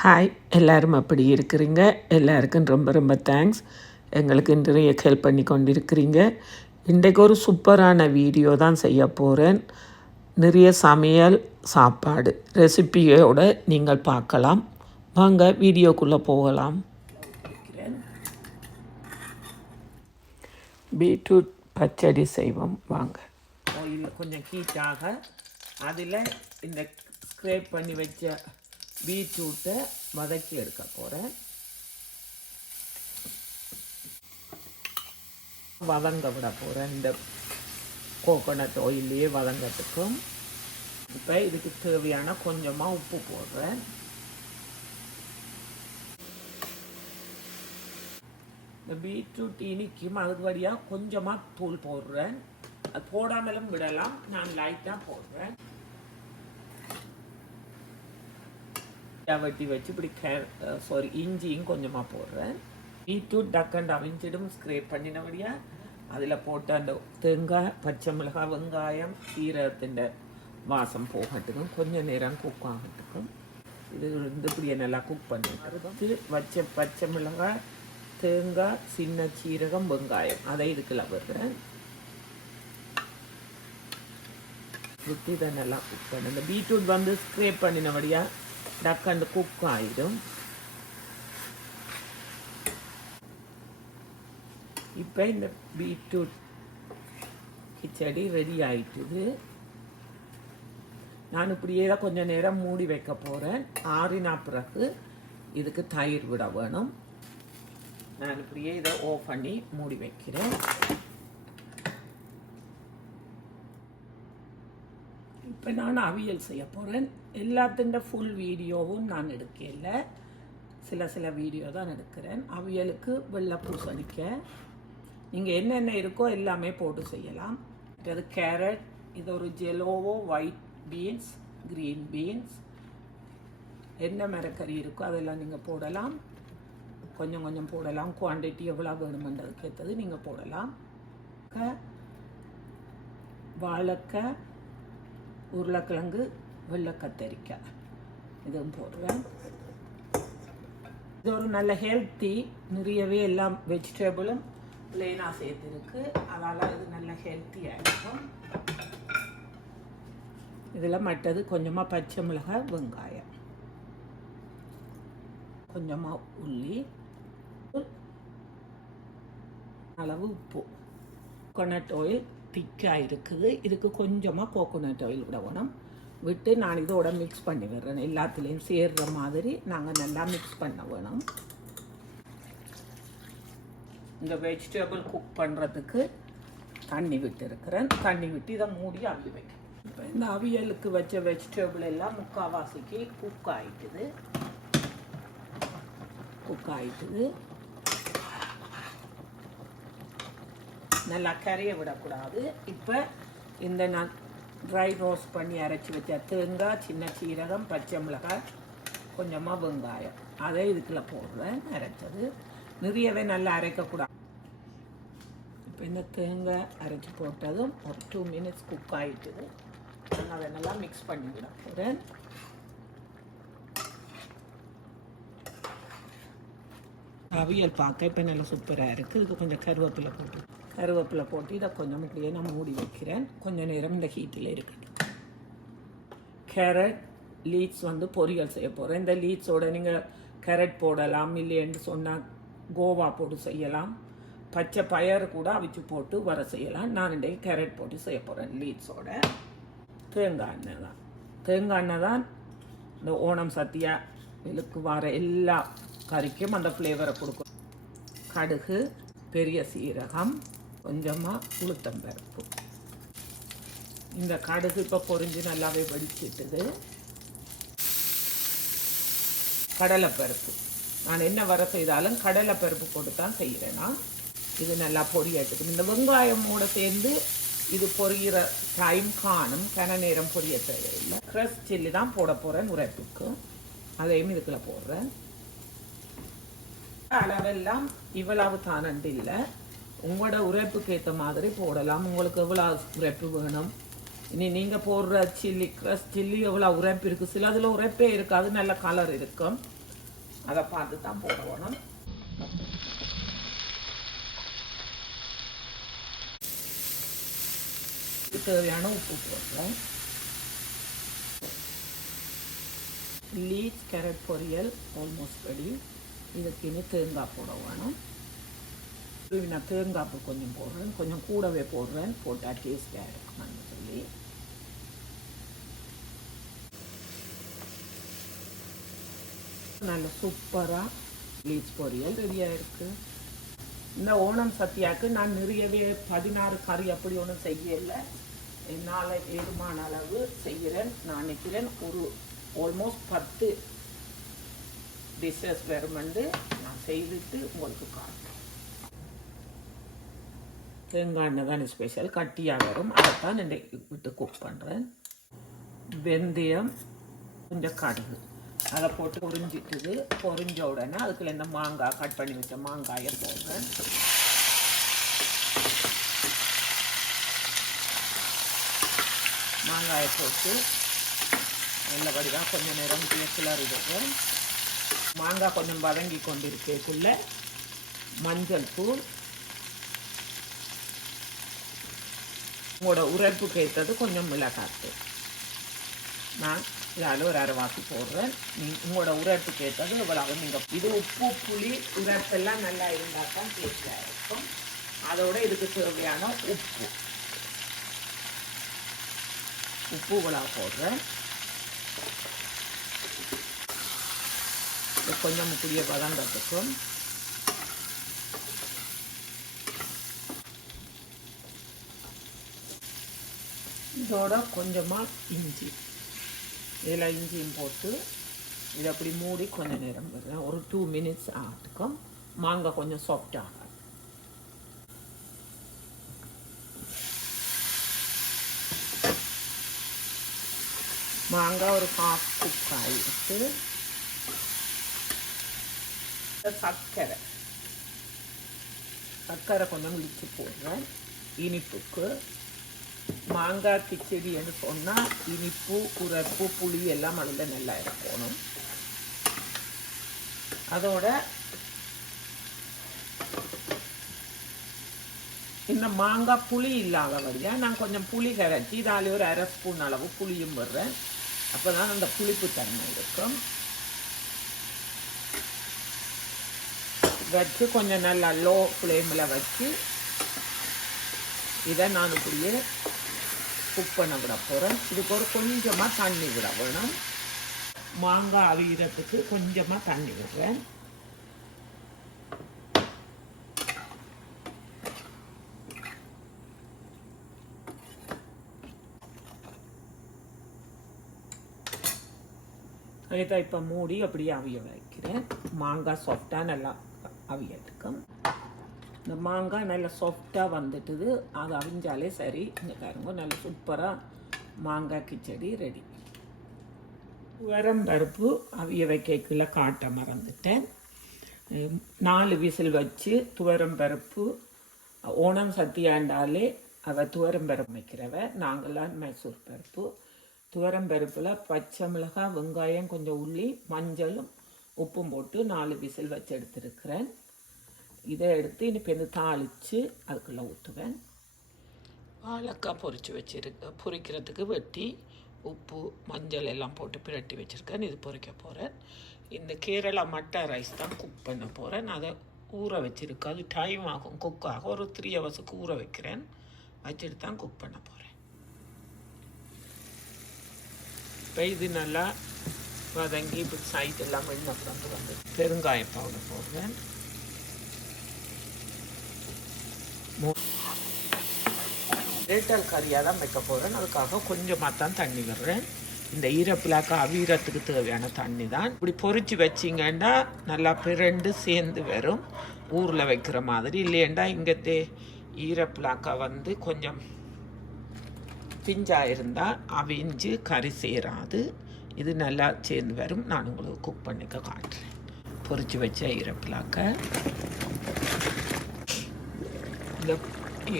Hi, எல்லோரும் அப்படி இருக்கிறீங்க? எல்லாருக்கும் ரொம்ப ரொம்ப தேங்க்ஸ். எங்களுக்கு நிறைய ஹெல்ப் பண்ணி கொண்டிருக்கிறீங்க. இன்றைக்கு ஒரு சூப்பரான வீடியோ தான் செய்ய போகிறேன். நிறைய சமையல் சாப்பாடு ரெசிபியோடு நீங்கள் பார்க்கலாம். வாங்க வீடியோக்குள்ளே போகலாம். பீட்ரூட் பச்சடி செய்வோம் வாங்க. ஆயில் கொஞ்சம் ஹீட்டாக அதில் இந்த ஸ்க்ரேப் பண்ணி வச்ச பீட்ரூட்டை வதக்கி எடுக்க போகிறேன். வதங்க விட போகிறேன். இந்த கோகோனட் ஆயிலையே வதங்கிறதுக்கும். இப்போ இதுக்கு தேவையான கொஞ்சமாக உப்பு போடுறேன். இந்த பீட்ரூட் இனிக்கும் அதுக்கு வழியாக கொஞ்சமாக தூள் போடுறேன். அது போடாமலும் விடலாம், நான் லைட்டாக போடுறேன். வெட்டி வச்சு இப்படி இஞ்சியும் கொஞ்சமாக போடுறேன். பீட்ரூட் டக்கண்ட் அவிஞ்சிடும் ஸ்க்ரேப் பண்ணினபடியாக அதில் போட்டு அந்த தேங்காய், பச்சை மிளகாய், வெங்காயம், சீரகத்தின் வாசம் போகட்டுக்கும் கொஞ்சம் நேரம் குக் ஆகட்டுக்கும். இது இப்படியே நல்லா குக் பண்ணிட்டு வச்ச பச்சை மிளகாய், தேங்காய், சின்ன சீரகம், வெங்காயம் அதை இதுக்குள்ள விடுறேன். விட்டு இதை நல்லா குக் பண்ண. இந்த பீட்ரூட் வந்து ஸ்க்ரேப் பண்ணினபடியாக டக்கண்டு குக் ஆயிடும். இப்போ இந்த பீட்ரூட் கிச்சடி ரெடி ஆயிட்டுது. நான் இப்படியே தான் கொஞ்சம் நேரம் மூடி வைக்க போகிறேன். ஆறினா பிறகு இதுக்கு தயிர் விட வேணும். நான் இப்படியே இதை ஆஃப் பண்ணி மூடி வைக்கிறேன். இப்போ நான் அவியல் செய்ய போகிறேன். எல்லாத்தின் ஃபுல் வீடியோவும் நான் எடுக்கல, சில வீடியோ தான் எடுக்கிறேன். அவியலுக்கு வெள்ளை பூசணிக்காய் நீங்கள் என்னென்ன இருக்கோ எல்லாமே போட்டு செய்யலாம். அது கேரட், இது ஒரு ஜெலோவோ, ஒயிட் பீன்ஸ், க்ரீன் பீன்ஸ், என்ன மரக்கறி இருக்கோ அதெல்லாம் நீங்கள் போடலாம். கொஞ்சம் கொஞ்சம் போடலாம். குவான்டிட்டி எவ்வளோ வேணுமென்றதுக்கு ஏற்றது நீங்கள் போடலாம். வாழைக்காய், உருளைக்கிழங்கு, வெள்ளை கத்தரிக்காய் இதுவும் போடுவேன். இது ஒரு நல்ல ஹெல்த்தி, நிறையவே எல்லாம் வெஜிடபிளும் பிளெயினாக சேர்த்துருக்கு. அதனால் இது நல்ல ஹெல்த்தியாக இருக்கும். இதில் மற்றது கொஞ்சமாக பச்சை மிளகாய், வெங்காயம், கொஞ்சமாக உள்ளி, அளவு உப்பு, கோகோனட் ஆயில் திக்காக இருக்குது. இதுக்கு கொஞ்சமாக கோகோனட் ஆயில் விடணும். விட்டு நான் இதோட மிக்ஸ் பண்ணி விடுறேன். எல்லாத்துலேயும் சேர்கிற மாதிரி நாங்கள் நல்லா மிக்ஸ் பண்ண வேணும். இந்த வெஜிடபிள் குக் பண்ணுறதுக்கு தண்ணி விட்டு இருக்கிறேன். தண்ணி விட்டு இதை மூடி அவிய வைக்கிறேன். இப்போ இந்த அவியலுக்கு வச்ச வெஜிடபிள் எல்லாம் முக்கால்வாசிக்கு குக் ஆகிட்டுது. நல்லா கரைய விடக்கூடாது. இப்போ இந்த நான் ட்ரை ரோஸ்ட் பண்ணி அரைச்சி வச்ச தேங்காய், சின்ன சீரகம், பச்சை மிளகாய், கொஞ்சமாக வெங்காயம் அதை இதுக்குள்ள போடுவேன். அரைச்சது நிறையவே நல்லா அரைக்கக்கூடாது. இப்போ இந்த தேங்காய் அரைச்சி போட்டதும் ஒரு 2 minutes குக் ஆகிட்டுது. நான் அதை நல்லா மிக்ஸ் பண்ணி விட போகிறேன். அவியல் பார்க்க இப்போ நல்லா சூப்பராக இருக்குது. இதுக்கு கொஞ்சம் கருவேப்பிலை போட்டு இதை கொஞ்சம் இப்படியே நான் மூடி வைக்கிறேன். கொஞ்சம் நேரம் இந்த ஹீட்டில் இருக்கட்டும். கேரட் லீட்ஸ் வந்து பொரியல் செய்ய போகிறேன். இந்த லீட்ஸோட நீங்கள் கேரட் போடலாம், இல்லைன்னு சொன்னால் கோவா போட்டு செய்யலாம். பச்சை பயறு கூட அவிச்சு போட்டு வர செய்யலாம். நான் இன்றைக்கு கேரட் போட்டு செய்ய போகிறேன் லீட்ஸோட. தேங்காய் எண்ணெய் தான் இந்த ஓணம் சத்தியா இதுக்கு வர எல்லா கறிக்கும் அந்த ஃப்ளேவரை கொடுக்கும். கடுகு, பெரிய சீரகம், கொஞ்சமாக உளுத்தம்பருப்பு. இந்த கடுகு இப்போ பொரிஞ்சு நல்லாவே வெடிச்சிட்டுது. கடலைப்பருப்பு நான் என்ன வர செய்தாலும் கடலைப்பருப்பு போட்டு தான் செய்கிறேன்னா இது நல்லா பொரியட்டுது. இந்த வெங்காயமோடு சேர்ந்து இது பொரிகிற டைம் காணும். கன நேரம் பொரிய தேவையில்லை. க்ரஷ் சில்லி தான் போட போகிறேன் உரைப்புக்கு. அதையும் இதுக்குள்ள போடுறேன். அளவெல்லாம் இவ்வளவு தானண்டு இல்லை, உங்களோட உரைப்புக்கு ஏற்ற மாதிரி போடலாம். உங்களுக்கு எவ்வளோ உரைப்பு வேணும், இனி நீங்கள் போடுற சில்லி க்ரஷ் சில்லி எவ்வளோ உரைப்பு இருக்குது. சில அதில் உரைப்பே இருக்காது, நல்ல கலர் இருக்கும். அதை பார்த்து தான் போடணும். தேவையான உப்பு போடுறேன். லீச் கேரட் பொரியல் ஆல்மோஸ்ட் ரெடி. இதுக்கு இனி தேங்காய் போட வேணும். நான் தேங்காய்ப்பு கொஞ்சம் போடுறேன், கொஞ்சம் கூடவே போடுறேன், போட்டால் டேஸ்டாக இருக்குமான்னு சொல்லி. நல்ல சூப்பராக லீச் பொரியல் ரெடியாக இருக்குது. இந்த ஓணம் சத்தியாவுக்கு நான் நிறையவே 16 கறி அப்படி ஒன்றும் செய்யலை. என்னால் ஏழுமான அளவு செய்கிறேன். நான் நினைக்கிறேன் ஒரு ஆல்மோஸ்ட் 10 டிஷ்ஷஸ் வருமெண்டு நான் செய்துட்டு உங்களுக்கு காட்டுறேன். தேங்காய் எண்ணெய் தான் ஸ்பெஷல், கட்டியாக வரும். அதைத்தான் விட்டு குக் பண்ணுறேன். வெந்தயம், கொஞ்சம் கடுகு, அதை போட்டு பொரிஞ்சிட்டுது. பொரிஞ்ச உடனே அதுக்குள்ள இந்த மாங்காய் கட் பண்ணி வச்ச மாங்காயை போடுறேன். மாங்காயை போட்டு நல்லபடியாக கொஞ்சம் நேரம் கிளறி விடுறேன். மாங்காய் கொஞ்சம் வதங்கி கொண்டிருக்கக்குள்ள மஞ்சள் தூள், உங்களோட உரைப்புக்கு ஏற்றது கொஞ்சம் மிளகாத்தூள். நான் இதில் ஒரு அரைவாசி போடுறேன். உங்களோட உரைப்புக்கு ஏற்றது இவ்வளவு. நீங்கள் இது உப்பு புளி உரைப்பெல்லாம் நல்லா இருந்தால் தான் டேஸ்டாக இருக்கும். அதோட இதுக்கு தேவையான உப்பு இவ்வளவு போடுறேன். இது கொஞ்சம் புளிய வதங்கிறதுக்கும் இதோட கொஞ்சமாக இஞ்சி, இதில் இஞ்சியும் போட்டு இதை அப்படி மூடி கொஞ்சம் நேரம் விடுறேன். ஒரு 2 மினிட்ஸ் ஆகட்டுக்கும். மாங்காய் கொஞ்சம் சாஃப்டாக. மாங்காய் ஒரு 1/2 குக் ஆகிடுச்சு. சர்க்கரை கொஞ்சம் இடித்து போடுறேன் இனிப்புக்கு. மாங்காய் கிச்சடி என்று சொன்னால் இனிப்பு உரைப்பு புளி எல்லாம் அதில் நல்லா இருக்கணும். அதோட இந்த மாங்காய் புளி இல்லாத வழியாக நான் கொஞ்சம் புளி கரைச்சி இதாலே ஒரு 1/2 ஸ்பூன் அளவு புளியும் விடுறேன். அப்போ தான் அந்த புளிப்பு தன்மை இருக்கும். வச்சு கொஞ்சம் நல்லா லோ ஃப்ளேமில் வச்சு இதை நான் இப்படியே குக் பண்ண விட போகிறேன். இதுக்கு ஒரு கொஞ்சமாக தண்ணி விட வேணும். மாங்காய் அவிகிறதுக்கு கொஞ்சமாக தண்ணி விடுறேன். இதை இப்போ மூடி அப்படியே அவிய வைக்கிறேன். மாங்காய் சாஃப்டாக நல்லா அவியட்டுக்கும். இந்த மாங்காய் நல்லா சாஃப்டாக வந்துட்டுது. அது அவிஞ்சாலே சரி. இங்கே பாருங்க, நல்ல சூப்பராக மாங்காய் கிச்சடி ரெடி. துவரம்பருப்பு அவிய வைக்கக்குள்ள காட்ட மறந்துட்டேன். 4 விசில் வச்சு துவரம்பருப்பு. ஓணம் சத்தியாண்டாலே அவள் துவரம்பருப்பு வைக்கிறவ. நாங்களாம் மைசூர் பருப்பு. துவரம்பருப்பில் பச்சை மிளகாய், வெங்காயம், கொஞ்சம் உள்ளி, மஞ்சளும் உப்பும் போட்டு 4 விசில் வச்சு எடுத்துருக்கிறேன். இதை எடுத்து இப்போ இந்த தாளித்து அதுக்குள்ளே ஊற்றுவேன். வாழைக்காய் பொரிக்கிறதுக்கு வெட்டி உப்பு மஞ்சள் எல்லாம் போட்டு பிரட்டி வச்சுருக்கேன். இது பொரிக்க போகிறேன். இந்த கேரளா மட்டை ரைஸ் தான் குக் பண்ண போகிறேன். அதை ஊற வச்சுருக்கு. அது டைம் ஆகும் குக் ஆகும். ஒரு 3 ஹவர்ஸுக்கு ஊற வைக்கிறேன். வச்சுட்டு தான் குக் பண்ண போகிறேன். இப்போ இது நல்லா வதங்கி இப்போ சைட் எல்லாம் வெண்ணப்பறந்து வந்து பெருங்காய பவுடர் போடுறேன். ரேட்டல் கறியாக தான் வைக்க போகிறேன். அதுக்காக கொஞ்சமாக தான் தண்ணி விடுறேன். இந்த ஈரப்பிளாக்க அவியறதுக்கு தேவையான தண்ணி தான். இப்படி பொரிச்சு வச்சிங்கன்னா நல்லா பிரண்டு சேர்ந்து வரும். ஊரில் வைக்கிற மாதிரி. இல்லையண்டா இங்கே ஈரப்பிளாக்கா வந்து கொஞ்சம் பிஞ்சாக இருந்தால் அவிஞ்சு கறி சேராது. இது நல்லா சேர்ந்து வரும். நான் உங்களுக்கு குக் பண்ணிக்க காட்டுறேன். பொரிச்சு வச்ச ஈரப்பிளாக்க இந்த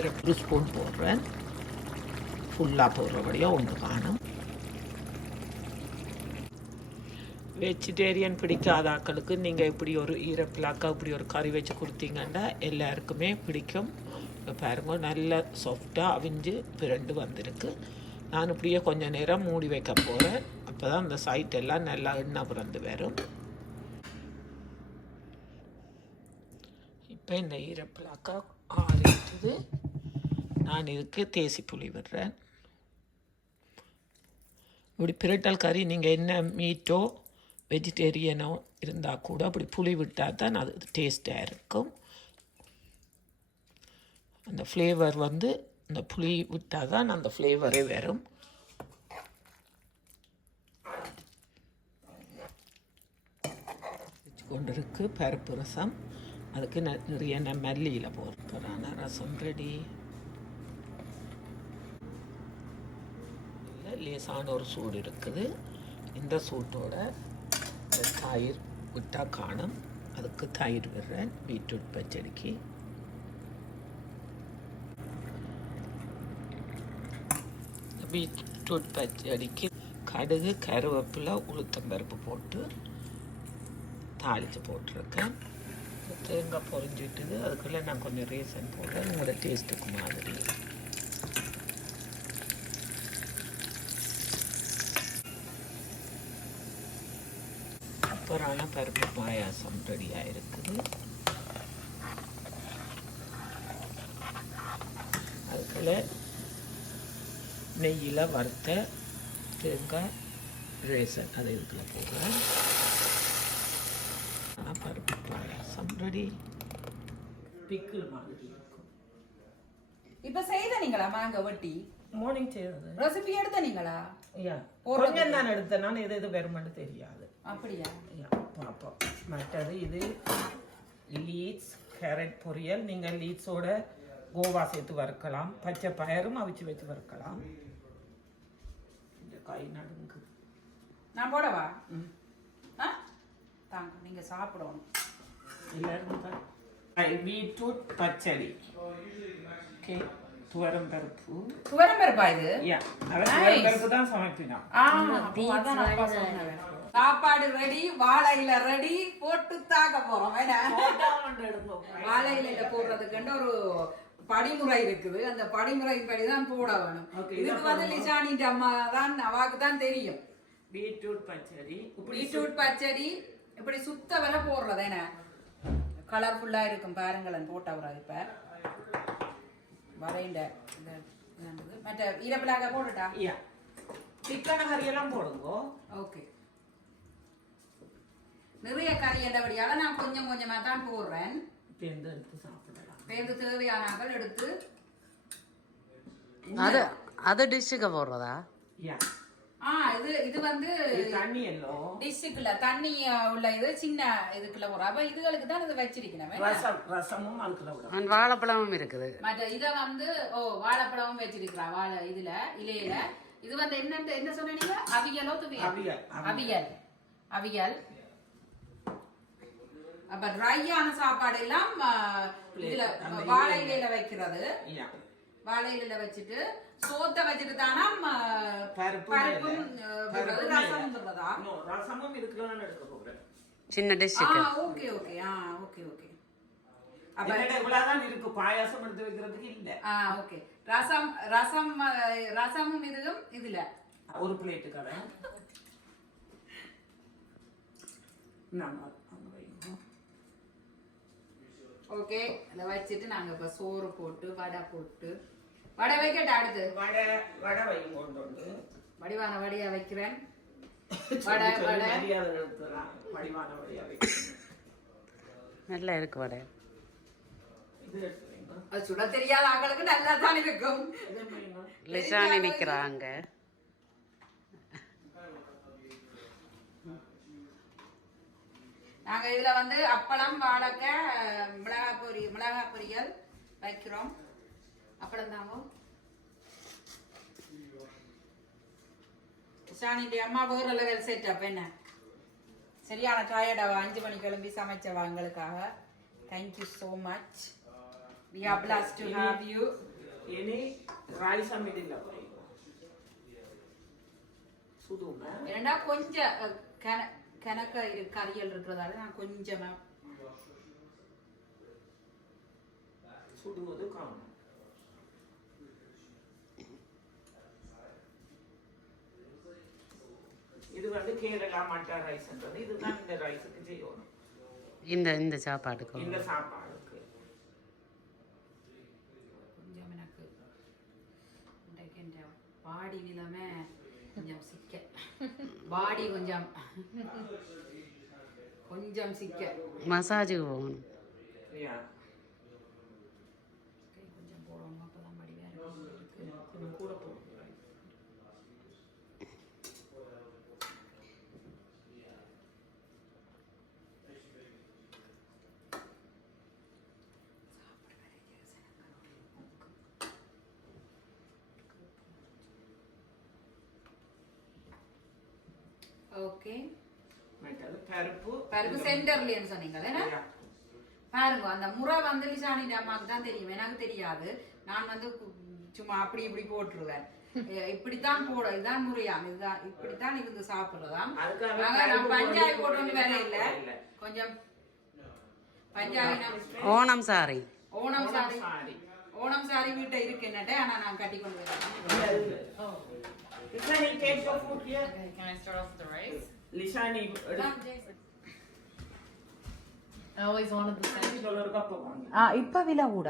1 ஸ்பூன் போடுறேன். ஃபுல்லாக போடுறபடியாக ஒன்று காணும். வெஜிடேரியன் பிடிக்காத ஆக்களுக்கு நீங்கள் இப்படி ஒரு ஈரப்பிளாக்கா இப்படி ஒரு கறி வச்சு கொடுத்தீங்கன்னா எல்லாருக்குமே பிடிக்கும். பாருங்க நல்ல சாஃப்டாக அவிஞ்சு பிறண்டு வந்திருக்கு. நான் இப்படியே கொஞ்சம் நேரம் மூடி வைக்க போகிறேன். அப்போ தான் அந்த சைட் எல்லாம் நல்லா எண்ணெய் பிறந்து வரும். இப்போ இந்த ஈரப்பிளாக்கா ஆறிட்டுது. நான் இதுக்கு தேசி புளி விடுறேன். இப்படி பிரட்டல் கறி நீங்கள் என்ன மீட்டோ வெஜிடேரியனோ இருந்தால் கூட அப்படி புளி விட்டால் தான் அது டேஸ்ட்டாக இருக்கும். அந்த ஃப்ளேவர் வந்து இந்த புளி விட்டால் தான் அந்த ஃப்ளேவரே வரும். வச்சு கொண்டு இருக்கு பருப்பு ரசம். அதுக்கு நிறைய மல்லியில் போகிறான ரசம் ரெடி. லேசான ஒரு சூடு இருக்குது. இந்த சூட்டோட தயிர் விட்டால் காணும். அதுக்கு தயிர் விடுறேன் பீட்ரூட் பச்சடிக்கு. பீட்ரூட் பச்சடிக்கு கடுகு கருவேப்பிலை உளுத்தம்பருப்பு போட்டு தாளித்து போட்டிருக்கேன். தேங்காய் பொரிஞ்சிட்டுது. அதுக்குள்ளே நான் கொஞ்சம் ரேசன் போடுறேன் உங்களோட டேஸ்ட்டுக்கு மாதிரி. சூப்பரான பருப்பு பாயாசம் ரெடியாக இருக்குது. அதுக்குள்ள நெய்யில் வறுத்த தேங்காய் ரேசன் அதை இதுக்குள்ள போடுறேன். பருப்பு பாயாசம் ரெடி. பிக்கிள் மாதிரி இருக்கும். இப்போ செய்த நீங்களா மாங்க வட்டி மார்னிங் செய்யறது ரெசிபி எடுத்த நீங்களா? கொஞ்சம் தான் எடுத்தேன். நான் எது எது வருமானு தெரியாது. அப்படியா? பார்ப்போம். மற்றது இது லீட்ஸ் கேரட் பொரியல். நீங்கள் லீட்ஸோட கோவா சேர்த்து வறுக்கலாம். பச்சை பயரும் அவிச்சு வச்சு வறுக்கலாம். இந்த கை நடுங்கு. நான் போடவா? தாங்க நீங்க சாப்பிடணும். எல்லாரும் பீட்ரூட் பச்சடி. ஓகே. துவரம் பருப்பு. துவரம் பருப்பா இது? துவரம் பருப்பு தான் சமைப்பினா. சாப்பாடு ரெடி, வாழையில ரெடி, போட்டு தாக்க போறோம். வாழையில போடுறதுக்கு ஒரு படிமுறை இருக்குது. அந்த படிமுறைப்படி தான் போட வேணும். இதுக்கு வந்து லிசானிட்ட அம்மா தான் அவாக்கு தான் தெரியும். பீட்ரூட் பச்சடி. பீட்ரூட் பச்சடி இப்படி சுத்த விலை போடுறது என்ன கலர்ஃபுல்லா இருக்கும். பாருங்களேன் போட்டவரா இப்ப வரைண்ட மற்ற ஈரப்பிளாக போட்டுட்டா சிக்கன கறியெல்லாம் போடுங்க. ஓகே. நிறைய கறி என்றபடியால நான் கொஞ்சம் கொஞ்சமா தான் போடுறேன். பேந்து எடுத்து சாப்பிடலாம். பேந்து தேவையானாக்கள் எடுத்து அது டிஷ்ஷுக்கு போடுறதா? இது வந்து தண்ணி எல்லோ டிஷ்ஷுக்குள்ள தண்ணி உள்ள இது சின்ன இதுக்குள்ள போடுறோம். அப்ப இதுகளுக்கு தான் இது வச்சிருக்கணும். ரசமும் அதுக்குள்ள விட வாழைப்பழமும் இருக்குது. மற்ற இத வந்து வாழைப்பழமும் வச்சிருக்கிறா. வாழை இதுல இலையில. இது வந்து என்ன சொன்னீங்க? அவியலோ துவியல்? அவியல். அவியல். அப்ப ட்ரையான சாப்பாடு எல்லாம் இதுல வாழை இலையில வைக்கிறது. வாழை இலையில வச்சுட்டு சோத்தை வச்சுட்டு தானா பருப்பும் ரசமும் சொல்றதா? ரசமும் இதுக்குள்ள எடுக்க போறேன். சின்ன டிஷ்ஷுக்கு. Okay okay. Okay okay. அப்ப இவ்வளவுதான் இருக்கு. பாயாசம் எடுத்து வைக்கிறதுக்கு இல்ல. ஓகே. ரசமும் இதுவும் இதுல ஒரு பிளேட் கடை. ஓகே. இத வச்சிட்டு நாங்க இப்ப சோறு போட்டு வடை போட்டு வடை வைக்கட்டா? அடுத்து வடை வையும் கொண்டு வந்து வடிவான வடையா வைக்கிறேன். வடை வடிவான வடையா வைக்கிறேன். நல்லா இருக்கு வடை. அது சுட தெரியாத ஆங்களுக்கு நல்லா தான் இருக்கும். லிசானி நிக்கிறாங்க. நாங்க இதுல வந்து அப்பளம், வாழைக்காய், மிளகாய் பொரியல் வைக்கிறோம். அப்பளம் தாங்க. ஷானிடைய அம்மா வேற லெவல் செட்டப். என்ன சரியான டயர்டாவா 5 மணி கிளம்பி சமைச்சவா எங்களுக்காக. Thank you so much. We are blessed to have you. இனி ரைஸ் மிடில்ல போறீங்க. சுதுமா. ஏண்டா கொஞ்சம் கணக்க கறியல் இருக்கிறதால நான் கொஞ்சமா சுடுவது காணும். இது வந்து கேரளா மட்டா ரைஸ்ன்றது. இதுதான் இந்த ரைஸுக்கு செய்யணும். இந்த சாப்பாடுக்கு இந்த சாப்பாடுக்கு கொஞ்சம் எனக்கு இன்றைக்கு இந்த பாடி நிலைமை கொஞ்சம் சிக்க பாடி கொஞ்சம் சிக்க மசாஜுக்கு போகணும். கொஞ்சம் போடணும் அப்பதான் படி வேற கொஞ்சம் கூட போடுங்க. ஓகே பருப்பு சென்டர்லன்னு சொன்னீங்களே பாருங்க அந்த முறை வந்து லிசானி அம்மாக்கு தான் தெரியும், எனக்கு தெரியாது. நான் வந்து சும்மா அப்படி இப்படி போட்டுருவேன். இப்படித்தான் போட, இதுதான் முறையாம், இதுதான் இப்படித்தான் இருந்து சாப்பிடுறதாம். நான் பஞ்சாய் போட்டு வேற இல்ல, கொஞ்சம் பஞ்சாய் ஓணம் சாரி ஓணம் சாரி வீட்டை இருக்கு என்னட்ட, ஆனா நான் கட்டி கொண்டு வரேன். Lishani, take your food here. Okay, can I start off with the rice? Lishani, I always wanted the same. இப்ப விலை கூட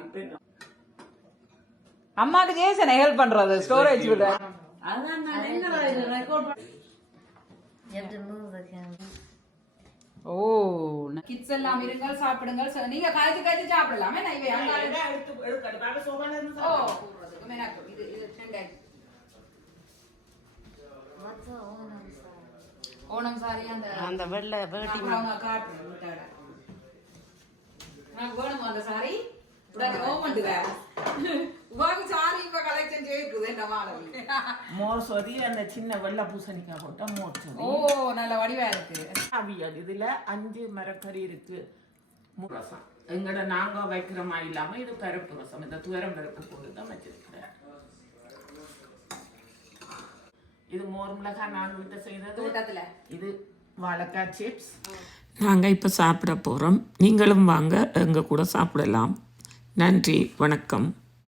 இப்ப அம்மாக்கு ஜேசன் ஹெல்ப் பண்றது ஸ்டோரேஜ் விட. You have to move the camera. Oh kids எல்லாம் இருங்கள், சாப்பிடுங்கள். நீங்க காய்ச்சி காய்ச்சி சாப்பிடலாமே. நான் இவை எடுக்கிறதாக சோபான ஓ போடுறதுக்கு எனக்கு இது இது ரெண்டு What's the Onam sari? Onam sorry அந்த வெள்ளை வேட்டி காட்டுறேன். நான் வேணும் அந்த சாரி மோசடி அந்த சின்ன வெள்ளை பூசணிக்காய் போட்டா மோசடி. ஓ நல்ல வடிவா இருக்கு. அவியல் இதுல 5 மரக்கறி இருக்கு. ரசம் எங்கட நாங்க வைக்கிற மாதிரி இல்லாம இது பருப்பு ரசம். இந்த துவரம் பருப்பு போட்டு தான் வச்சிருக்கிறேன். இது மோர் மிளகாய் நான் வீட்டை செய்தது. இது வாழைக்காய் சிப்ஸ். நாங்கள் இப்போ சாப்பிட போகிறோம். நீங்களும் வாங்க எங்கள் கூட சாப்பிடலாம். நன்றி, வணக்கம்.